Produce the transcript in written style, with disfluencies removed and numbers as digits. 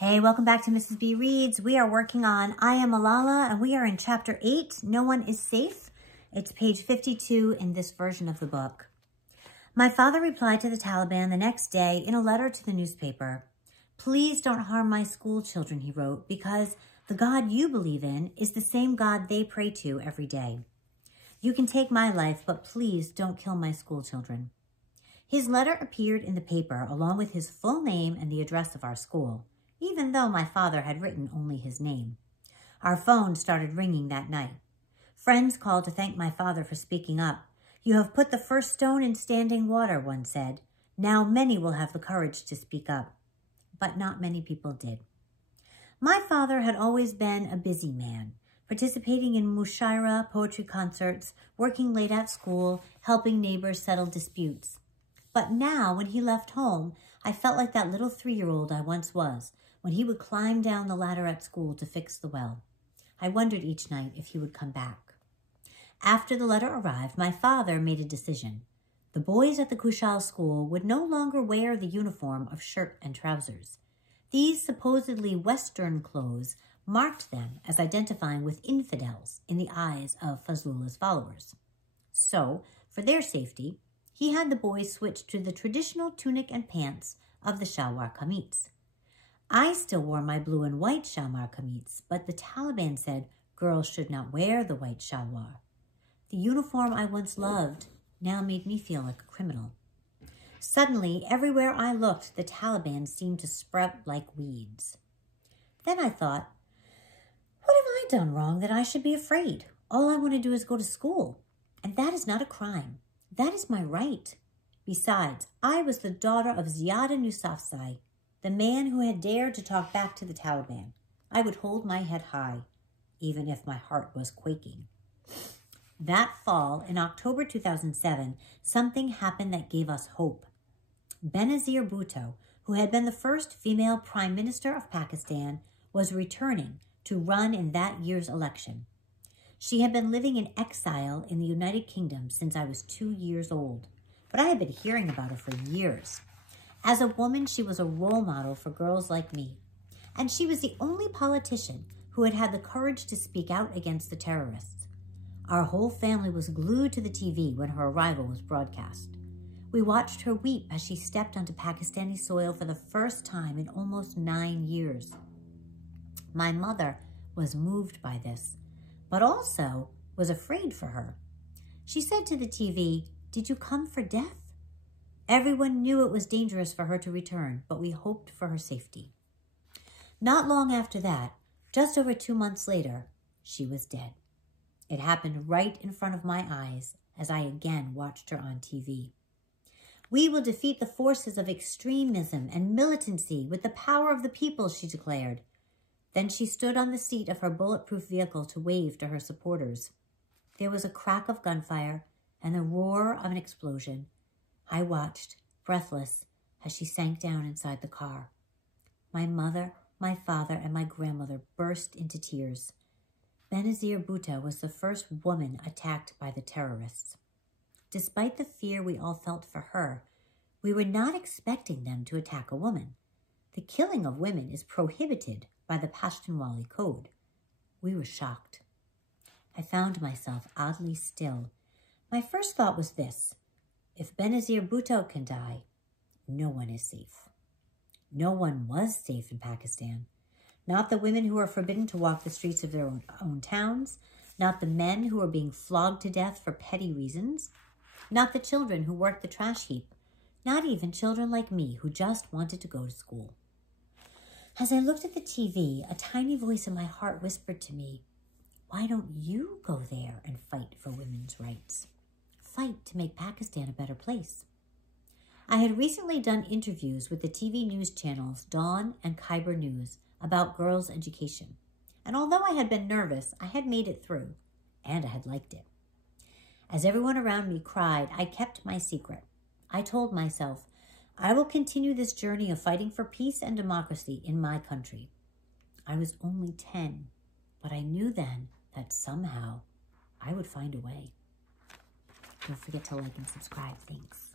Hey, welcome back to Mrs. B Reads. We are working on I Am Malala, and we are in Chapter 8, No One is Safe. It's page 52 in this version of the book. My father replied to the Taliban the next day in a letter to the newspaper. Please don't harm my school children, he wrote, because the God you believe in is the same God they pray to every day. You can take my life, but please don't kill my school children. His letter appeared in the paper along with his full name and the address of our school, even though my father had written only his name. Our phone started ringing that night. Friends called to thank my father for speaking up. You have put the first stone in standing water, one said. Now many will have the courage to speak up. But not many people did. My father had always been a busy man, participating in mushaira, poetry concerts, working late at school, helping neighbors settle disputes. But now, when he left home, I felt like that little 3-year-old I once was, when he would climb down the ladder at school to fix the well. I wondered each night if he would come back. After the letter arrived, my father made a decision. The boys at the Kushal school would no longer wear the uniform of shirt and trousers. These supposedly Western clothes marked them as identifying with infidels in the eyes of Fazlullah's followers. So, for their safety, he had the boys switch to the traditional tunic and pants of the shalwar kameez. I still wore my blue and white shalwar kameez, but the Taliban said girls should not wear the white shalwar. The uniform I once loved now made me feel like a criminal. Suddenly, everywhere I looked, the Taliban seemed to sprout like weeds. Then I thought, what have I done wrong that I should be afraid? All I want to do is go to school, and that is not a crime. That is my right. Besides, I was the daughter of Ziada Yousafzai, the man who had dared to talk back to the Taliban. I would hold my head high, even if my heart was quaking. That fall, in October 2007, something happened that gave us hope. Benazir Bhutto, who had been the first female Prime Minister of Pakistan, was returning to run in that year's election. She had been living in exile in the United Kingdom since I was 2 years old, but I had been hearing about her for years. As a woman, she was a role model for girls like me, and she was the only politician who had had the courage to speak out against the terrorists. Our whole family was glued to the TV when her arrival was broadcast. We watched her weep as she stepped onto Pakistani soil for the first time in almost 9 years. My mother was moved by this, but also was afraid for her. She said to the TV, "Did you come for death?" Everyone knew it was dangerous for her to return, but we hoped for her safety. Not long after that, just over 2 months later, she was dead. It happened right in front of my eyes as I again watched her on TV. We will defeat the forces of extremism and militancy with the power of the people, she declared. Then she stood on the seat of her bulletproof vehicle to wave to her supporters. There was a crack of gunfire and the roar of an explosion. I watched, breathless, as she sank down inside the car. My mother, my father, and my grandmother burst into tears. Benazir Bhutto was the first woman attacked by the terrorists. Despite the fear we all felt for her, we were not expecting them to attack a woman. The killing of women is prohibited by the Pashtunwali Code. We were shocked. I found myself oddly still. My first thought was this: if Benazir Bhutto can die, no one is safe. No one was safe in Pakistan. Not the women who were forbidden to walk the streets of their own towns, not the men who were being flogged to death for petty reasons, not the children who worked the trash heap, not even children like me who just wanted to go to school. As I looked at the TV, a tiny voice in my heart whispered to me, why don't you go there and fight for women's rights? Fight to make Pakistan a better place. I had recently done interviews with the TV news channels Dawn and Khyber News about girls' education. And although I had been nervous, I had made it through, and I had liked it. As everyone around me cried, I kept my secret. I told myself, I will continue this journey of fighting for peace and democracy in my country. I was only 10, but I knew then that somehow I would find a way. Don't forget to like and subscribe. Thanks.